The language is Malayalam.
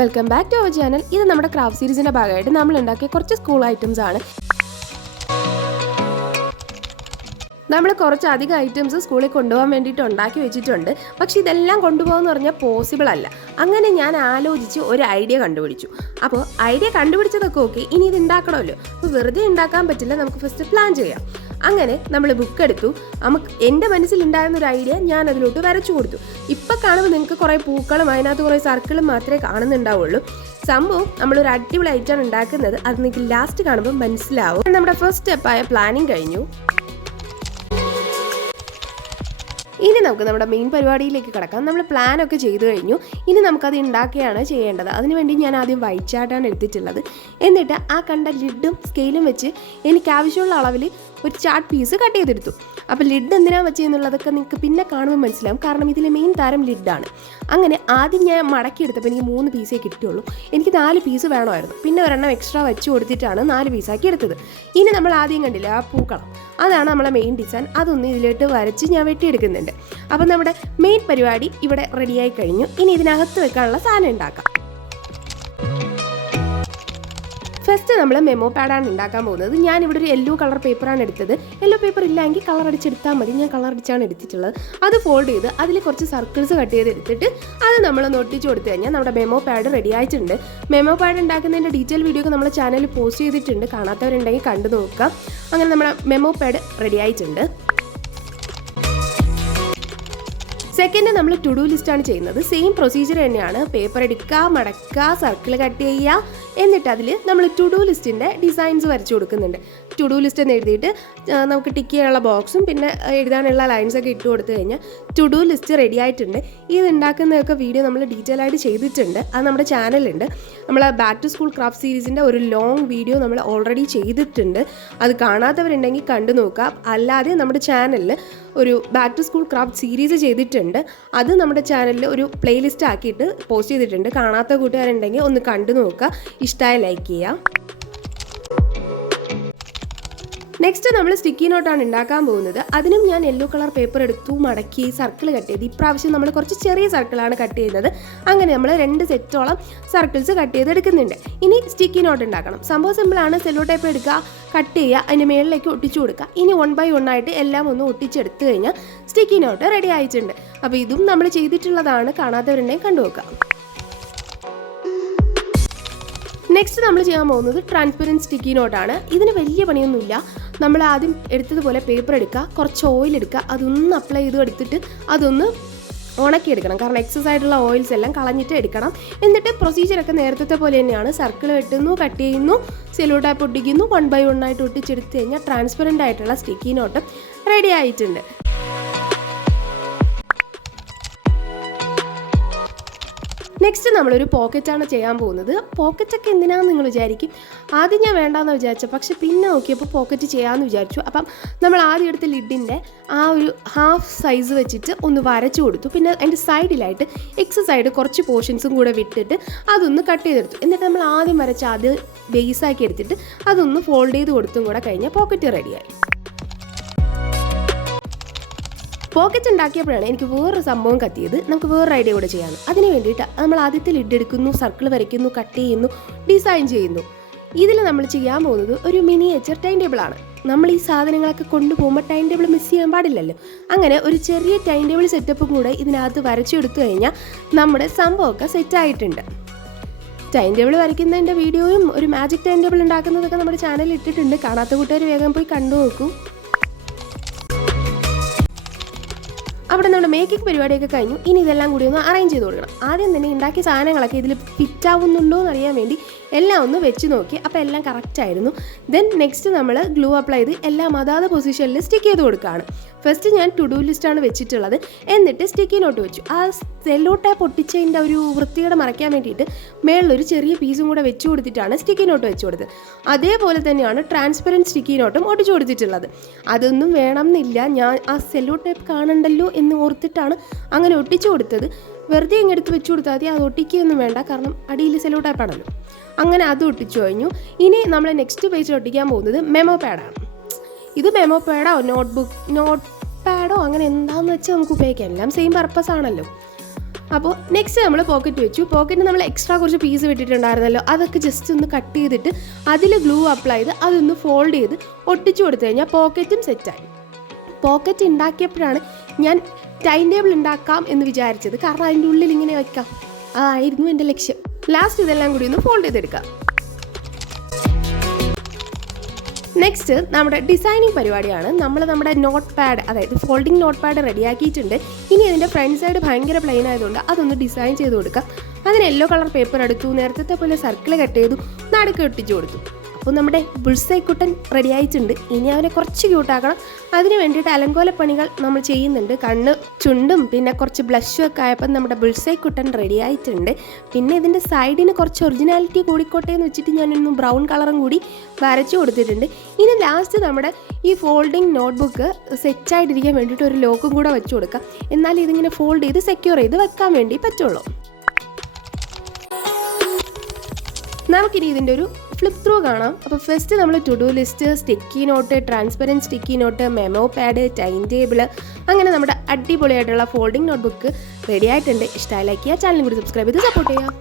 Welcome back to our channel. ഇത് നമ്മുടെ ക്രാഫ്റ്റ് സീരീസിൻ്റെ ഭാഗമായിട്ട് നമ്മൾ ഉണ്ടാക്കിയ കുറച്ച് സ്കൂൾ ഐറ്റംസ് ആണ്. നമ്മൾ കുറച്ചധികം ഐറ്റംസ് സ്കൂളിൽ കൊണ്ടുപോകാൻ വേണ്ടിയിട്ട് ഉണ്ടാക്കി വെച്ചിട്ടുണ്ട്. പക്ഷേ ഇതെല്ലാം കൊണ്ടുപോകാമെന്ന് പറഞ്ഞാൽ പോസിബിൾ അല്ല. അങ്ങനെ ഞാൻ ആലോചിച്ച് ഒരു ഐഡിയ കണ്ടുപിടിച്ചു. അപ്പോൾ ഐഡിയ കണ്ടുപിടിച്ചതൊക്കെ ഓക്കെ, ഇനി ഇത് ഉണ്ടാക്കണമല്ലോ. അപ്പോൾ വെറുതെ ഉണ്ടാക്കാൻ പറ്റില്ല, നമുക്ക് ഫസ്റ്റ് പ്ലാൻ ചെയ്യാം. അങ്ങനെ നമ്മൾ ബുക്ക് എടുത്തു. എൻ്റെ മനസ്സിലുണ്ടായിരുന്നൊരു ഐഡിയ ഞാൻ അതിലോട്ട് വരച്ചു കൊടുത്തു. ഇപ്പം കാണുമ്പോൾ നിങ്ങൾക്ക് കുറേ പൂക്കളും അതിനകത്ത് കുറേ സർക്കിളും മാത്രമേ കാണുന്നുണ്ടാവുള്ളൂ. സംഭവം നമ്മളൊരു അടിപൊളി ഐറ്റമാണ് ഉണ്ടാക്കുന്നത്. അത് നിങ്ങൾക്ക് ലാസ്റ്റ് കാണുമ്പോൾ മനസ്സിലാവും. നമ്മുടെ ഫസ്റ്റ് സ്റ്റെപ്പായ പ്ലാനിങ് കഴിഞ്ഞു. ഇനി നമുക്ക് നമ്മുടെ മെയിൻ പരിപാടിയിലേക്ക് കിടക്കാം. നമ്മൾ പ്ലാനൊക്കെ ചെയ്തു കഴിഞ്ഞു. ഇനി നമുക്കത് ഉണ്ടാക്കുകയാണ് ചെയ്യേണ്ടത്. അതിനുവേണ്ടി ഞാൻ ആദ്യം വൈറ്റ് ചാർട്ടാണ് എടുത്തിട്ടുള്ളത്. എന്നിട്ട് ആ കണ്ട ലിഡും സ്കെയിലും വെച്ച് എനിക്ക് ആവശ്യമുള്ള അളവിൽ ഒരു ചാർട്ട് പീസ് കട്ട് ചെയ്തെടുത്തു. അപ്പോൾ ലിഡ് എന്തിനാണ് വെച്ചതെന്നുള്ളതൊക്കെ നിങ്ങൾക്ക് പിന്നെ കാണുമ്പോൾ മനസ്സിലാവും. കാരണം ഇതിലെ മെയിൻ താരം ലിഡാണ്. അങ്ങനെ ആദ്യം ഞാൻ മടക്കിയെടുത്തപ്പോൾ എനിക്ക് 3 പീസേ കിട്ടുള്ളൂ. എനിക്ക് 4 പീസ് വേണമായിരുന്നു. പിന്നെ ഒരെണ്ണം എക്സ്ട്രാ വെച്ച് കൊടുത്തിട്ടാണ് 4 പീസാക്കി എടുത്തത്. ഇനി നമ്മൾ ആദ്യം കണ്ടില്ല ആ പൂക്കളം, അതാണ് നമ്മളെ മെയിൻ ഡിസൈൻ. അതൊന്ന് ഇതിലോട്ട് വരച്ച് ഞാൻ വെട്ടിയെടുക്കുന്നുണ്ട്. അപ്പം നമ്മുടെ മെയിൻ പരിപാടി ഇവിടെ റെഡിയായി കഴിഞ്ഞു. ഇനി ഇതിനകത്ത് വെക്കാനുള്ള സാധനം ഉണ്ടാക്കാം. ഫസ്റ്റ് നമ്മൾ മെമ്മോ പാഡാണ് ഉണ്ടാക്കാൻ പോകുന്നത്. ഞാനിവിടെ ഒരു യെല്ലോ കളർ പേപ്പറാണ് എടുത്തത്. യെല്ലോ പേപ്പർ ഇല്ലെങ്കിൽ കളർ അടിച്ചെടുത്താൽ മതി. ഞാൻ കളർ അടിച്ചാണ് എടുത്തിട്ടുള്ളത്. അത് ഫോൾഡ് ചെയ്ത് അതിൽ കുറച്ച് സർക്കിൾസ് കട്ട് ചെയ്തെടുത്തിട്ട് അത് നമ്മളൊന്ന് ഒട്ടിച്ച് കൊടുത്തു കഴിഞ്ഞാൽ നമ്മുടെ മെമ്മോ പാഡ് റെഡി ആയിട്ടുണ്ട്. മെമ്മോ പാഡ് ഉണ്ടാക്കുന്നതിൻ്റെ ഡീറ്റെയിൽ വീഡിയോ ഒക്കെ നമ്മുടെ ചാനലിൽ പോസ്റ്റ് ചെയ്തിട്ടുണ്ട്. കാണാത്തവരുണ്ടെങ്കിൽ കണ്ടു നോക്കാം. അങ്ങനെ നമ്മുടെ മെമ്മോ പാഡ് റെഡി ആയിട്ടുണ്ട്. സെക്കൻഡ് നമ്മൾ ടു ഡു ലിസ്റ്റാണ് ചെയ്യുന്നത്. സെയിം പ്രൊസീജിയർ തന്നെയാണ്. പേപ്പർ എടുക്കുക, മടക്കുക, സർക്കിൾ കട്ട് ചെയ്യുക, എന്നിട്ട് അതിൽ നമ്മൾ ടു ഡു ലിസ്റ്റിൻ്റെ ഡിസൈൻസ് വരച്ചു കൊടുക്കുന്നുണ്ട്. ടു ഡു ലിസ്റ്റ് എന്ന് എഴുതിയിട്ട് നമുക്ക് ടിക്ക് ചെയ്യാനുള്ള ബോക്സും പിന്നെ എഴുതാനുള്ള ലൈൻസൊക്കെ ഇട്ട് കൊടുത്തു കഴിഞ്ഞാൽ ടു ഡു ലിസ്റ്റ് റെഡി ആയിട്ടുണ്ട്. ഇത് ഉണ്ടാക്കുന്നതൊക്കെ വീഡിയോ നമ്മൾ ഡീറ്റെയിൽ ആയിട്ട് ചെയ്തിട്ടുണ്ട്. അത് നമ്മുടെ ചാനലുണ്ട്. നമ്മൾ ബാക്ക് ടു സ്കൂൾ ക്രാഫ്റ്റ് സീരീസിൻ്റെ ഒരു ലോങ് വീഡിയോ നമ്മൾ ഓൾറെഡി ചെയ്തിട്ടുണ്ട്. അത് കാണാത്തവരുണ്ടെങ്കിൽ കണ്ടു നോക്കാം. അല്ലാതെ നമ്മുടെ ചാനലിൽ ഒരു back to school craft series ചെയ്തിട്ടുണ്ട്. അത് നമ്മുടെ ചാനലിൽ ഒരു പ്ലേലിസ്റ്റ് ആക്കിയിട്ട് പോസ്റ്റ് ചെയ്തിട്ടുണ്ട്. കാണാത്ത കൂട്ടുകാരുണ്ടെങ്കിൽ ഒന്ന് കണ്ടു നോക്കുക. ഇഷ്ടമായ ലൈക്ക് ചെയ്യുക. നെക്സ്റ്റ് നമ്മൾ സ്റ്റിക്കി നോട്ടാണ് ഉണ്ടാക്കാൻ പോകുന്നത്. അതിനും ഞാൻ യെല്ലോ കളർ പേപ്പർ എടുത്തു, മടക്കി സർക്കിൾ കട്ട് ചെയ്ത്. ഇപ്രാവശ്യം നമ്മൾ കുറച്ച് ചെറിയ സർക്കിളാണ് കട്ട് ചെയ്യുന്നത്. അങ്ങനെ നമ്മൾ 2 സെറ്റോളം സർക്കിൾസ് കട്ട് ചെയ്ത് എടുക്കുന്നുണ്ട്. ഇനി സ്റ്റിക്കി നോട്ട് ഉണ്ടാക്കണം. സംഭവം സിമ്പിളാണ്. സെല്ലോ ടേപ്പ് എടുക്കുക, കട്ട് ചെയ്യുക, അതിൻ്റെ മേളിലേക്ക് ഒട്ടിച്ചു കൊടുക്കുക. ഇനി 1 by 1 ആയിട്ട് എല്ലാം ഒന്ന് ഒട്ടിച്ചെടുത്ത് കഴിഞ്ഞാൽ സ്റ്റിക്കി നോട്ട് റെഡി ആയിട്ടുണ്ട്. അപ്പോൾ ഇതും നമ്മൾ ചെയ്തിട്ടുള്ളതാണ്. കാണാത്തവരുണ്ടെങ്കിൽ കണ്ടുനോക്കുക. നെക്സ്റ്റ് നമ്മൾ ചെയ്യാൻ പോകുന്നത് ട്രാൻസ്പെറൻറ്റ് സ്റ്റിക്കി നോട്ടാണ്. ഇതിന് വലിയ പണിയൊന്നുമില്ല. നമ്മൾ ആദ്യം എടുത്തതുപോലെ പേപ്പർ എടുക്കുക, കുറച്ച് ഓയിൽ എടുക്കുക, അതൊന്ന് അപ്ലൈ ചെയ്ത് എടുത്തിട്ട് അതൊന്ന് ഉണക്കിയെടുക്കണം. കാരണം എക്സസ് ആയിട്ടുള്ള ഓയിൽസ് എല്ലാം കളഞ്ഞിട്ട് എടുക്കണം. എന്നിട്ട് പ്രൊസീജിയറൊക്കെ നേരത്തെ പോലെ തന്നെയാണ്. സർക്കിൾ വെട്ടുന്നു, കട്ട് ചെയ്യുന്നു, സെല്ലോ ടാപ്പ് ഒട്ടിക്കുന്നു, 1 by 1 ആയിട്ട് ഒട്ടിച്ചെടുത്ത് കഴിഞ്ഞാൽ ട്രാൻസ്പെറൻ്റ് ആയിട്ടുള്ള സ്റ്റിക്കി നോട്ട് റെഡി ആയിട്ടുണ്ട്. നെക്സ്റ്റ് നമ്മളൊരു പോക്കറ്റാണ് ചെയ്യാൻ പോകുന്നത്. പോക്കറ്റൊക്കെ എന്തിനാണെന്ന് നിങ്ങൾ വിചാരിക്കും. ആദ്യം ഞാൻ വേണ്ടാന്ന് വിചാരിച്ചു, പക്ഷെ പിന്നെ നോക്കിയപ്പോൾ പോക്കറ്റ് ചെയ്യാമെന്ന് വിചാരിച്ചു. അപ്പം നമ്മൾ ആദ്യം എടുത്ത ലിഡിൻ്റെ ആ ഒരു ഹാഫ് സൈസ് വെച്ചിട്ട് ഒന്ന് വരച്ചു കൊടുത്തു. പിന്നെ അതിൻ്റെ സൈഡിലായിട്ട് എക്സസ് ആയിട്ട് കുറച്ച് പോർഷൻസും കൂടെ വിട്ടിട്ട് അതൊന്ന് കട്ട് ചെയ്തെടുത്തു. എന്നിട്ട് നമ്മൾ ആദ്യം വരച്ച് അത് ബേസാക്കി എടുത്തിട്ട് അതൊന്ന് ഫോൾഡ് ചെയ്ത് കൊടുത്തും കൂടെ കഴിഞ്ഞാൽ പോക്കറ്റ് റെഡിയായി. പോക്കറ്റ് ഉണ്ടാക്കിയപ്പോഴാണ് എനിക്ക് വേറൊരു സംഭവം കത്തിയത്. നമുക്ക് വേറൊരു ഐഡിയ കൂടെ ചെയ്യാം. അതിന് വേണ്ടിയിട്ട് നമ്മൾ ആദ്യത്തെ ലിഡ് എടുക്കുന്നു, സർക്കിൾ വരയ്ക്കുന്നു, കട്ട് ചെയ്യുന്നു, ഡിസൈൻ ചെയ്യുന്നു. ഇതിൽ നമ്മൾ ചെയ്യാൻ പോകുന്നത് ഒരു മിനിയേച്ചർ ടൈം ടേബിളാണ്. നമ്മൾ ഈ സാധനങ്ങളൊക്കെ കൊണ്ടുപോകുമ്പോൾ ടൈം ടേബിൾ മിസ് ചെയ്യാൻ പാടില്ലല്ലോ. അങ്ങനെ ഒരു ചെറിയ ടൈം ടേബിൾ സെറ്റപ്പും കൂടെ ഇതിനകത്ത് വരച്ചെടുത്തു കഴിഞ്ഞാൽ നമ്മുടെ സംഭവമൊക്കെ സെറ്റായിട്ടുണ്ട്. ടൈം ടേബിൾ വരയ്ക്കുന്നതിൻ്റെ വീഡിയോയും ഒരു മാജിക് ടൈം ടേബിൾ ഉണ്ടാക്കുന്നതൊക്കെ നമ്മുടെ ചാനലിൽ ഇട്ടിട്ടുണ്ട്. കാണാത്ത കൂട്ടുകാർ വേഗം പോയി കണ്ടു നോക്കൂ. അവിടെ നമ്മുടെ മേക്കിംഗ് പരിപാടിയൊക്കെ കഴിഞ്ഞു. ഇനി ഇതെല്ലാം കൂടി ഒന്ന് അറേഞ്ച് ചെയ്ത് കൊടുക്കണം. ആദ്യം തന്നെ ഉണ്ടാക്കിയ സാധനങ്ങളൊക്കെ ഇതിൽ ഫിറ്റ് ആവുന്നുണ്ടോ എന്ന് അറിയാൻ വേണ്ടി എല്ലാം ഒന്ന് വെച്ച് നോക്കി. അപ്പോൾ എല്ലാം കറക്റ്റായിരുന്നു. ദെൻ നെക്സ്റ്റ് നമ്മൾ ഗ്ലൂ അപ്ലൈ ചെയ്ത് എല്ലാം അതാത് പൊസിഷനിൽ സ്റ്റിക്ക് ചെയ്ത് കൊടുക്കുകയാണ്. ഫസ്റ്റ് ഞാൻ ടു ഡു ലിസ്റ്റാണ് വെച്ചിട്ടുള്ളത്. എന്നിട്ട് സ്റ്റിക്കി നോട്ട് വെച്ചു. ആ സെല്ലോ ടാപ്പ് ഒട്ടിച്ചതിൻ്റെ ഒരു വൃത്തികേട് മറയ്ക്കാൻ വേണ്ടിയിട്ട് മേളിലൊരു ചെറിയ പീസും കൂടെ വെച്ച് കൊടുത്തിട്ടാണ് സ്റ്റിക്കി നോട്ട് വെച്ച് കൊടുത്തത്. അതേപോലെ തന്നെയാണ് ട്രാൻസ്പെറൻറ്റ് സ്റ്റിക്കി നോട്ടും ഒട്ടിച്ചു കൊടുത്തിട്ടുള്ളത്. അതൊന്നും വേണം എന്നില്ല, ഞാൻ ആ സെല്ലോ ടാപ്പ് കാണണ്ടല്ലോ എന്ന് ഓർത്തിട്ടാണ് അങ്ങനെ ഒട്ടിച്ചു കൊടുത്തത്. വെറുതെ ഇങ്ങെടുത്ത് വെച്ച് കൊടുത്താൽ മതി, അത് ഒട്ടിക്കുകയൊന്നും വേണ്ട. കാരണം അടിയിൽ സെല്ലോ ടാപ്പാണല്ലോ. അങ്ങനെ അത് ഒട്ടിച്ചു കഴിഞ്ഞു. ഇനി നമ്മൾ നെക്സ്റ്റ് പേജിൽ ഒട്ടിക്കാൻ പോകുന്നത് മെമ്മോ പാഡാണ്. ഇത് മെമ്മോ പാഡോ നോട്ട് പാഡോ അങ്ങനെ എന്താണെന്ന് വെച്ചാൽ നമുക്ക് ഉപയോഗിക്കാം. എല്ലാം സെയിം പർപ്പസ് ആണല്ലോ. അപ്പോൾ നെക്സ്റ്റ് നമ്മൾ പോക്കറ്റ് വെച്ചു. പോക്കറ്റ് നമ്മൾ എക്സ്ട്രാ കുറച്ച് പീസ് വിട്ടിട്ടുണ്ടായിരുന്നല്ലോ, അതൊക്കെ ജസ്റ്റ് ഒന്ന് കട്ട് ചെയ്തിട്ട് അതിൽ ഗ്ലൂ അപ്ലൈ ചെയ്ത് അതൊന്ന് ഫോൾഡ് ചെയ്ത് ഒട്ടിച്ചു കൊടുത്തു കഴിഞ്ഞാൽ പോക്കറ്റും സെറ്റായി. പോക്കറ്റ് ഉണ്ടാക്കിയപ്പോഴാണ് ഞാൻ ടൈം ടേബിൾ ഉണ്ടാക്കാം എന്ന് വിചാരിച്ചത്, കാരണം അതിൻ്റെ ഉള്ളിൽ ഇങ്ങനെ വയ്ക്കാം, അതായിരുന്നു എൻ്റെ ലക്ഷ്യം. ലാസ്റ്റ് ഇതെല്ലാം കൂടി ഒന്ന് ഫോൾഡ് ചെയ്തെടുക്കാം. നെക്സ്റ്റ് നമ്മുടെ ഡിസൈനിങ് പരിപാടിയാണ്. നമ്മുടെ നോട്ട് പാഡ്, അതായത് ഫോൾഡിംഗ് നോട്ട് പാഡ് റെഡിയാക്കിയിട്ടുണ്ട്. ഇനി ഇതിൻ്റെ ഫ്രണ്ട് സൈഡ് ഭയങ്കര പ്ലെയിൻ ആയതുകൊണ്ട് അതൊന്ന് ഡിസൈൻ ചെയ്ത് കൊടുക്കാം. അതിന് യെല്ലോ കളർ പേപ്പർ എടുത്തു, നേരത്തെ പോലെ സർക്കിൾ കട്ട് ചെയ്തു, നടുക്ക് ഒട്ടിച്ചു കൊടുത്തു. അപ്പോൾ നമ്മുടെ ബുൾസൈ കുട്ടൻ റെഡി ആയിട്ടുണ്ട്. ഇനി അവനെ കുറച്ച് ക്യൂട്ടാക്കണം. അതിന് വേണ്ടിയിട്ട് അലങ്കോലപ്പണികൾ നമ്മൾ ചെയ്യുന്നുണ്ട്. കണ്ണ്, ചുണ്ടും പിന്നെ കുറച്ച് ബ്ലഷും ഒക്കെ ആയപ്പോൾ നമ്മുടെ ബുൾസൈ കുട്ടൻ റെഡി ആയിട്ടുണ്ട്. പിന്നെ ഇതിൻ്റെ സൈഡിന് കുറച്ച് ഒറിജിനാലിറ്റി കൂടിക്കോട്ടെ എന്ന് വെച്ചിട്ട് ഞാനൊന്ന് ബ്രൗൺ കളറും കൂടി വരച്ചു കൊടുത്തിട്ടുണ്ട്. ഇനി ലാസ്റ്റ് നമ്മുടെ ഈ ഫോൾഡിങ് നോട്ട്ബുക്ക് സെറ്റായിട്ടിരിക്കാൻ വേണ്ടിയിട്ട് ഒരു ലോക്കും കൂടെ വെച്ച് കൊടുക്കാം. എന്നാൽ ഇതിങ്ങനെ ഫോൾഡ് ചെയ്ത് സെക്യൂർ ചെയ്ത് വെക്കാൻ വേണ്ടി പറ്റുള്ളൂ. നമുക്കിനി ഇതിൻ്റെ ഒരു ഫ്ലിപ്പ് ത്രൂ കാണാം. അപ്പോൾ ഫസ്റ്റ് നമ്മൾ to do list, sticky note, transparent sticky note, memo pad, time table, അങ്ങനെ നമ്മുടെ അടിപൊളിയായിട്ടുള്ള ഫോൾഡിംഗ് നോട്ട്ബുക്ക് റെഡി ആയിട്ടുണ്ട്. ഇഷ്ടമായി ലൈക്ക് ചെയ്യുക, ചാനലും കൂടി സബ്സ്ക്രൈബ് ചെയ്ത് സപ്പോർട്ട് ചെയ്യുക.